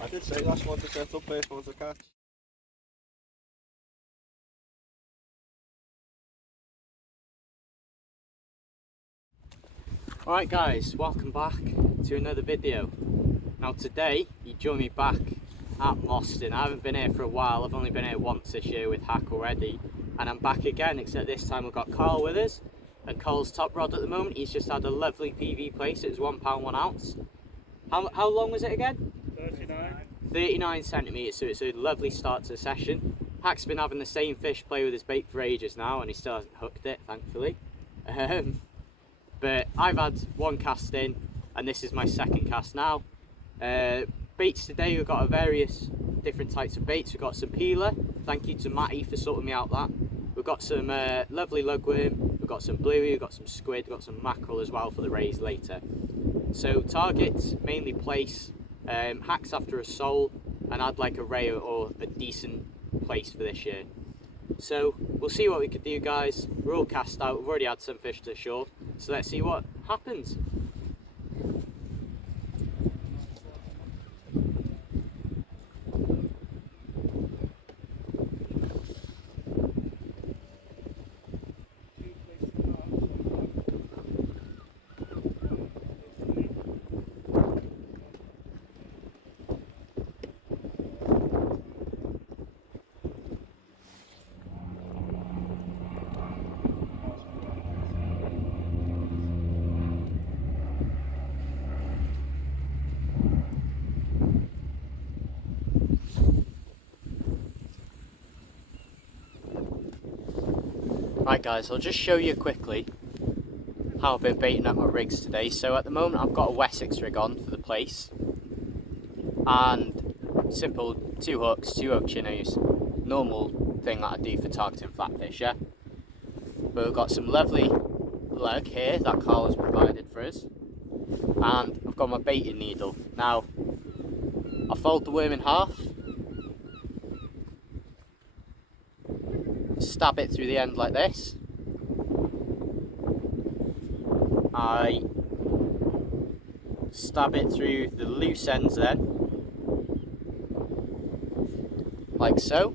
I did say last one to set up, first one to catch. Alright guys, welcome back to another video. Now today, you join me back at Mostyn. I haven't been here for a while, I've only been here once this year with Hack already. And I'm back again, except this time we've got Karl with us. And Karl's top rod at the moment, he's just had a lovely PV plaice, it was £1 1 ounce. How long was it again? 39 centimetres, so it's a lovely start to the session. Hack's been having the same fish play with his bait for ages now, and he still hasn't hooked it, thankfully. But I've had one cast in, and this is my second cast now. Baits today, we've got various different types of baits. We've got some peeler, thank you to Matty for sorting me out that. We've got some lovely lugworm, we've got some bluey, we've got some squid, we've got some mackerel as well for the raise later. So targets, mainly plaice, Hacks after a sole, and I'd like a ray or a decent plaice for this year. So we'll see what we could do, guys. We're all cast out, we've already had some fish to shore, so let's see what happens. Right guys, I'll just show you quickly how I've been baiting up my rigs today. So at the moment I've got a Wessex rig on for the plaice, and simple 2 hooks, 2 hook chinnoos, normal thing that I do for targeting flatfish, yeah. But we've got some lovely lug here that Karl has provided for us, and I've got my baiting needle. Now I fold the worm in half, stab it through the end like this. I stab it through the loose ends then, like so.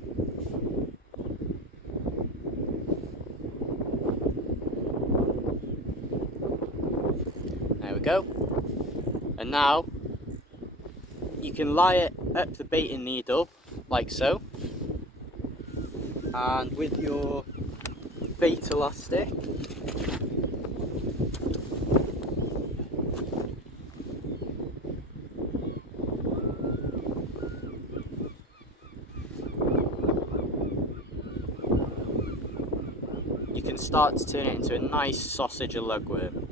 There we go. And now you can lie it up the baiting needle like so, and with your bait elastic you can start to turn it into a nice sausage of lugworm.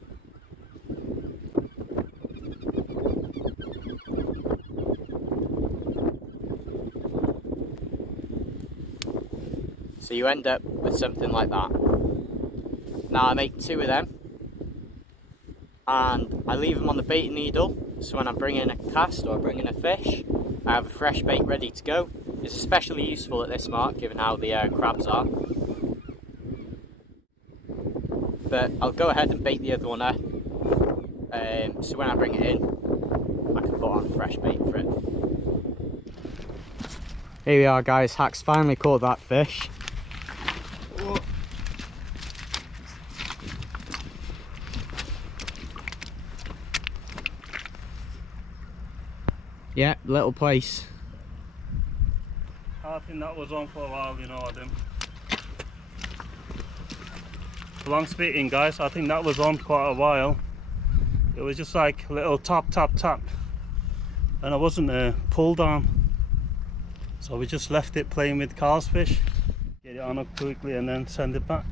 So you end up with something like that. Now I make 2 of them, and I leave them on the baiting needle, so when I bring in a cast or I bring in a fish, I have a fresh bait ready to go. It's especially useful at this mark, given how the crabs are. But I'll go ahead and bait the other one up, so when I bring it in, I can put on fresh bait for it. Here we are guys, Hack's finally caught that fish. Yeah, little plaice. I think that was on for a while, you know, Adam. Long spitting, guys. I think that was on quite a while. It was just like a little tap, tap, tap. And I wasn't pulled on. So we just left it playing with Karl's fish. Get it on up quickly and then send it back.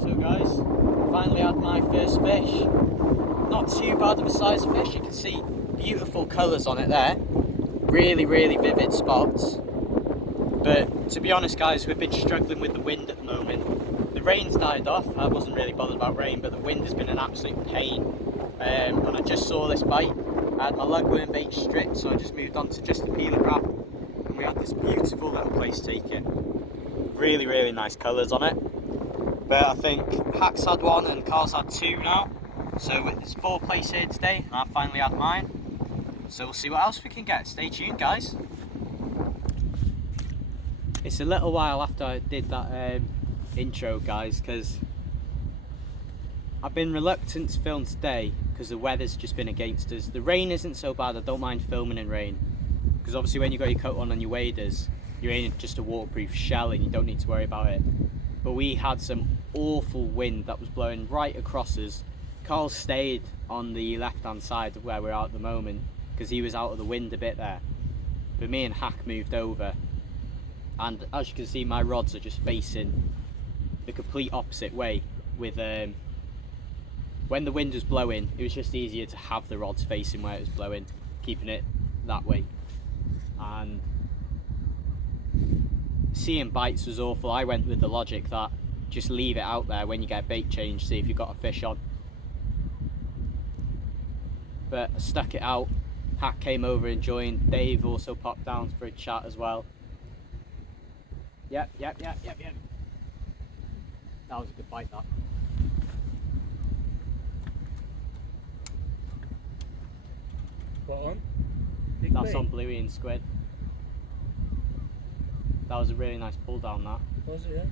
So guys, finally had my first fish. Not too bad of a size fish, you can see beautiful colours on it there. Really, really vivid spots. But to be honest guys, we've been struggling with the wind at the moment. The rain's died off, I wasn't really bothered about rain, but the wind has been an absolute pain. And I just saw this bite. I had my lugworm bait stripped, so I just moved on to just the peeler crab. And we had this beautiful little plaice taken. really, really nice colours on it. But I think Hack's had one and Carl's had two now. So it's 4 plaice here today, and I've finally had mine. So we'll see what else we can get. Stay tuned, guys. It's a little while after I did that intro, guys, because I've been reluctant to film today because the weather's just been against us. The rain isn't so bad, I don't mind filming in rain. Because obviously when you've got your coat on and your waders, you're in just a waterproof shell and you don't need to worry about it. But we had some awful wind that was blowing right across us. Carl stayed on the left hand side of where we're at the moment because he was out of the wind a bit there. But me and Hack moved over, and as you can see my rods are just facing the complete opposite way. With when the wind was blowing, it was just easier to have the rods facing where it was blowing, keeping it that way. And seeing bites was awful. I went with the logic that just leave it out there when you get bait change, see if you've got a fish on. But I stuck it out. Hack came over and joined. Dave also popped down for a chat as well. Yep. That was a good bite, that. What on? Big That's bait? on bluey and squid. That was a really nice pull down, that. Was it, yeah?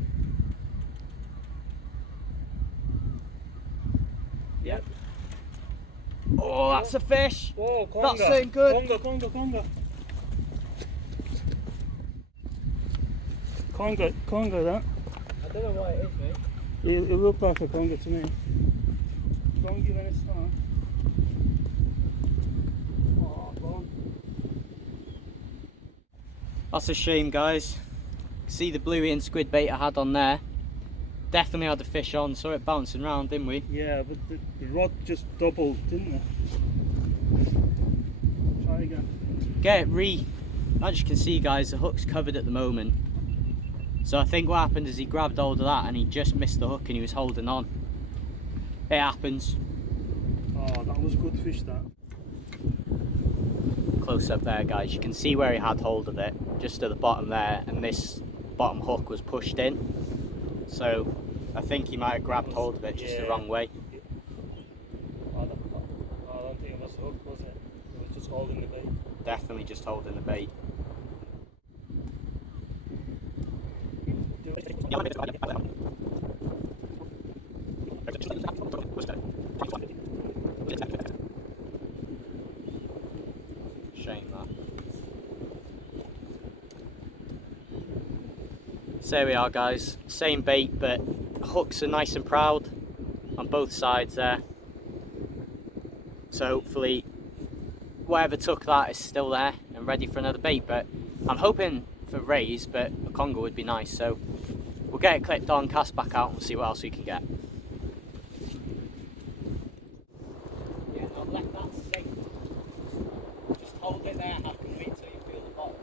Yep. Oh, that's a fish! Whoa, conger. That's ain't good! Conger. Conger, that. I don't know what it is, mate. It looked like a conger to me. Don't give any start. Oh, gone. That's a shame, guys. See the bluey and squid bait I had on there. Definitely had a fish on, saw it bouncing around, didn't we? Yeah, but the rod just doubled, didn't it? Try again. As you can see, guys, the hook's covered at the moment. So I think what happened is he grabbed hold of that and he just missed the hook and he was holding on. It happens. Oh, that was a good fish, that. Close up there, guys, you can see where he had hold of it, just at the bottom there, and this bottom hook was pushed in. So I think he might have grabbed hold of it just the wrong way. I don't think it was a hook, was it? It was just holding the bait. Definitely just holding the bait. Shame that. So there we are, guys. Same bait, but hooks are nice and proud on both sides there. So hopefully whatever took that is still there and ready for another bait. But I'm hoping for rays, but a conger would be nice. So we'll get it clipped on, cast back out, and see what else we can get. Yeah, no, let that sink. Just hold it there, Hack, and wait till you feel the bottom.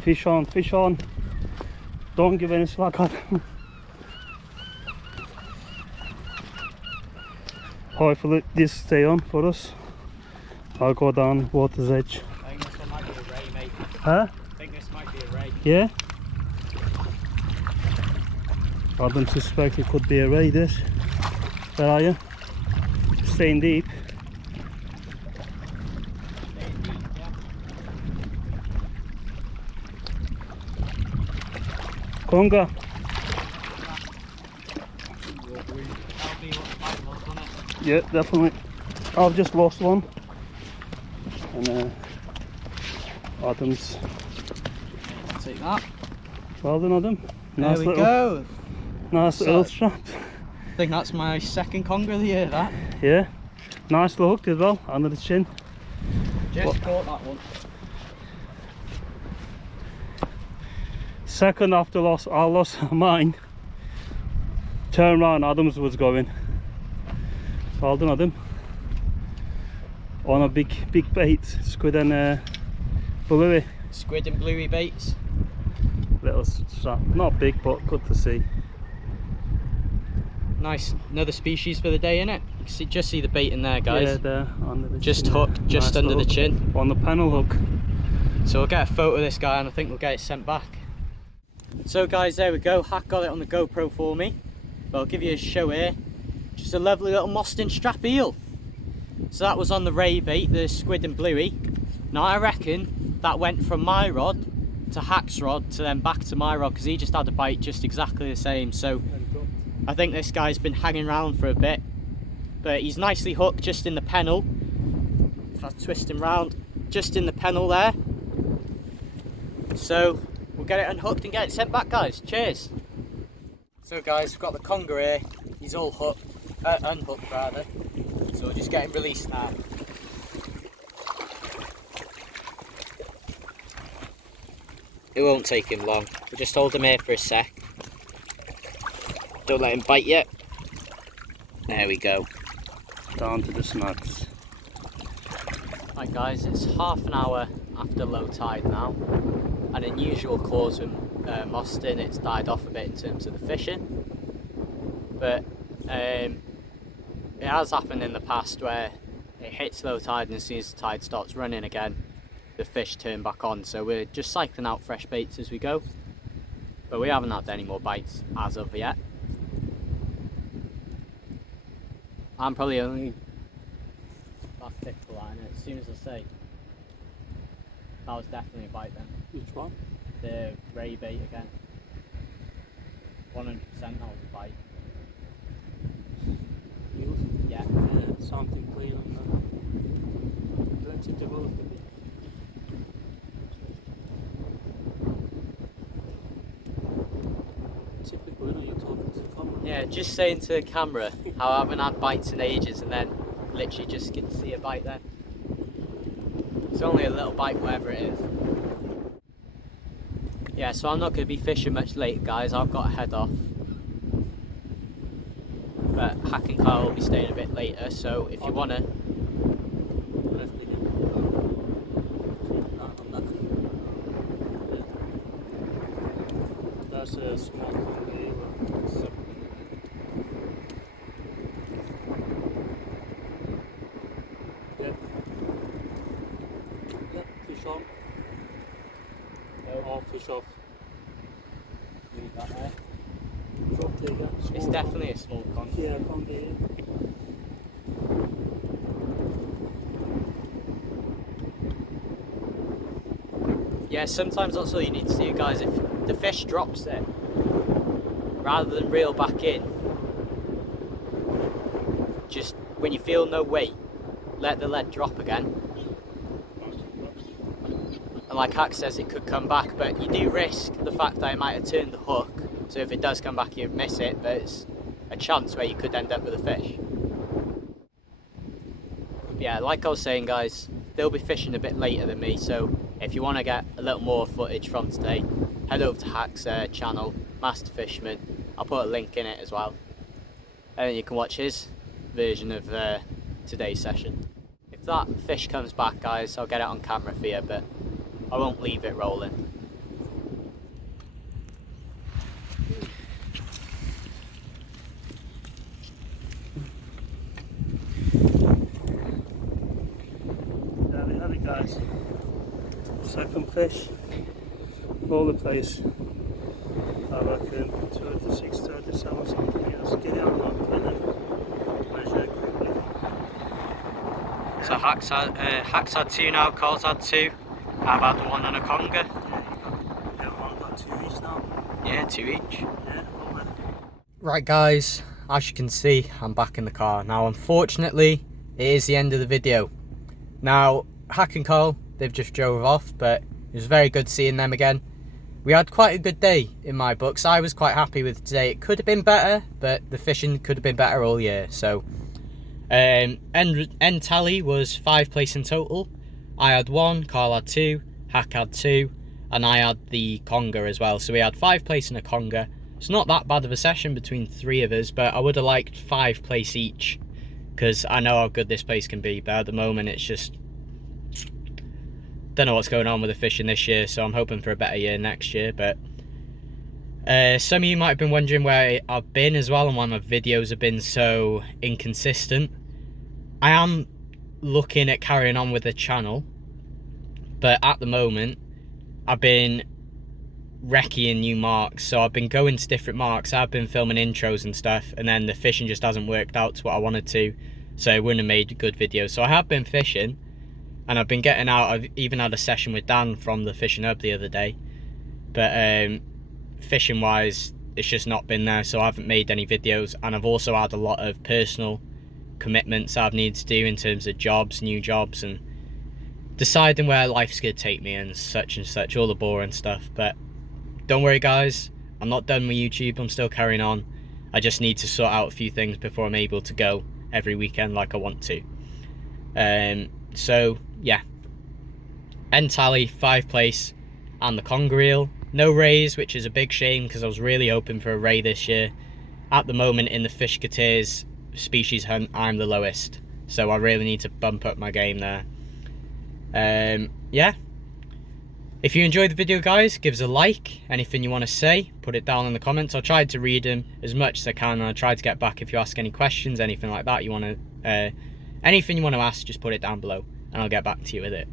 Fish on. Don't give any slack at them. Hopefully this stay on for us. I'll go down water's edge. I think this one might be a ray, mate. Huh? I think this might be a ray. Yeah? I don't suspect it could be a ray, this. Where are you? Staying deep. Conger. Yeah, definitely. I've just lost one. And Adam's. Take that. Well done, Adam. There we go. Nice little strap. I think that's my second conger of the year, that. Yeah. Nice hook as well, under the chin. Just caught that one. Second after I lost mine. Turn round, Adam's was going. Well done, Adam. On a big bait, squid and bluey. Squid and bluey baits. Little strap, not big but good to see. Nice, another species for the day, innit? You can just see the bait in there, guys. Yeah, there, under the just chin. hooked, just nice under the hook. chin. On the panel hook. So we'll get a photo of this guy and I think we'll get it sent back. So guys, there we go. Hack got it on the GoPro for me. But I'll give you a show here. Just a lovely little mostyn strap eel. So that was on the ray bait, the squid and bluey. Now I reckon that went from my rod to Hack's rod to then back to my rod, because he just had a bite just exactly the same. So I think this guy's been hanging around for a bit, but he's nicely hooked just in the pennel. If I twist him round, just in the pennel there. So we'll get it unhooked and get it sent back, guys. Cheers. So guys, we've got the conger here. He's all hooked, unhooked rather. So we'll just get him released now. It won't take him long. We'll just hold him here for a sec. Don't let him bite yet. There we go. Down to the snags. Right guys, it's half an hour after low tide now. An unusual cause with mostyn, it's died off a bit in terms of the fishing. But it has happened in the past where it hits low tide and as soon as the tide starts running again, the fish turn back on. So we're just cycling out fresh baits as we go. But we haven't had any more bites as of yet. I'm probably only... That's typical, line. As soon as I say, that was definitely a bite then. Which one? The ray bait again. 100% that was a bite. Yeah. Something clean on that. Let it develop a bit. Typically, when you're talking to the camera. Yeah, just saying to the camera how I haven't had bites in ages and then literally just get to see a bite then. It's only a little bite, whatever it is. Yeah, so I'm not going to be fishing much later, guys. I've got to head off. But Hack and Karl will be staying a bit later, so if you want to... That's a small conger. Yep. Yep, fish on. Or fish off. Leave that there. Drop there again. It's definitely a small conger. Yeah, conger here. Yeah, sometimes that's all you need to do, guys. If the fish drops it, rather than reel back in, just when you feel no weight, let the lead drop again. And like Hack says, it could come back, but you do risk the fact that it might have turned the hook. So if it does come back, you'd miss it, but it's a chance where you could end up with a fish. Yeah, like I was saying, guys, they'll be fishing a bit later than me, so if you want to get a little more footage from today, head over to Hack's channel, Master Fisherman. I'll put a link in it as well. And then you can watch his version of today's session. If that fish comes back, guys, I'll get it on camera for you, but I won't leave it rolling. There we have it, guys. Second fish. All the place. I reckon 36, 37 something else. Get it on and then measure it quickly. So Hack's had two now, Karl's had two. I've had one and a conger. Yeah, one got 2 each now. Yeah, 2 each. Yeah, lovely. Right guys, as you can see, I'm back in the car. Now unfortunately, it is the end of the video. Now, Hack and Karl, they've just drove off, but it was very good seeing them again. We had quite a good day in my books. I was quite happy with today. It could have been better, but the fishing could have been better all year. So end tally was 5 place in total. I had 1, Karl had 2, Hack had 2, and I had the conger as well. So we had 5 place and a conger. It's not that bad of a session between 3 of us, but I would have liked 5 place each, because I know how good this place can be, but at the moment it's just, don't know what's going on with the fishing this year, so I'm hoping for a better year next year. But some of you might have been wondering where I've been as well, and why my videos have been so inconsistent. I am looking at carrying on with the channel, but at the moment I've been recceing new marks, so I've been going to different marks. I've been filming intros and stuff, and then the fishing just hasn't worked out to what I wanted to, so it wouldn't have made good videos. So I have been fishing, and I've been getting out. I've even had a session with Dan from the fishing hub the other day, but fishing wise it's just not been there, so I haven't made any videos. And I've also had a lot of personal commitments I've needed to do in terms of jobs, new jobs, and deciding where life's gonna take me and such, all the boring stuff. But don't worry guys, I'm not done with YouTube, I'm still carrying on. I just need to sort out a few things before I'm able to go every weekend like I want to. So yeah, end tally 5 place and the conger reel. No rays, which is a big shame because I was really hoping for a ray this year. At the moment in the fish categories species hunt, I'm the lowest, so I really need to bump up my game there. Yeah, if you enjoyed the video guys, give us a like. Anything you want to say, put it down in the comments. I'll try to read them as much as I can, and I'll try to get back if you ask any questions, anything like that you want to anything you want to ask, just put it down below and I'll get back to you with it.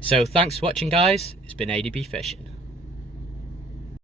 So thanks for watching guys, it's been ADB Fishing.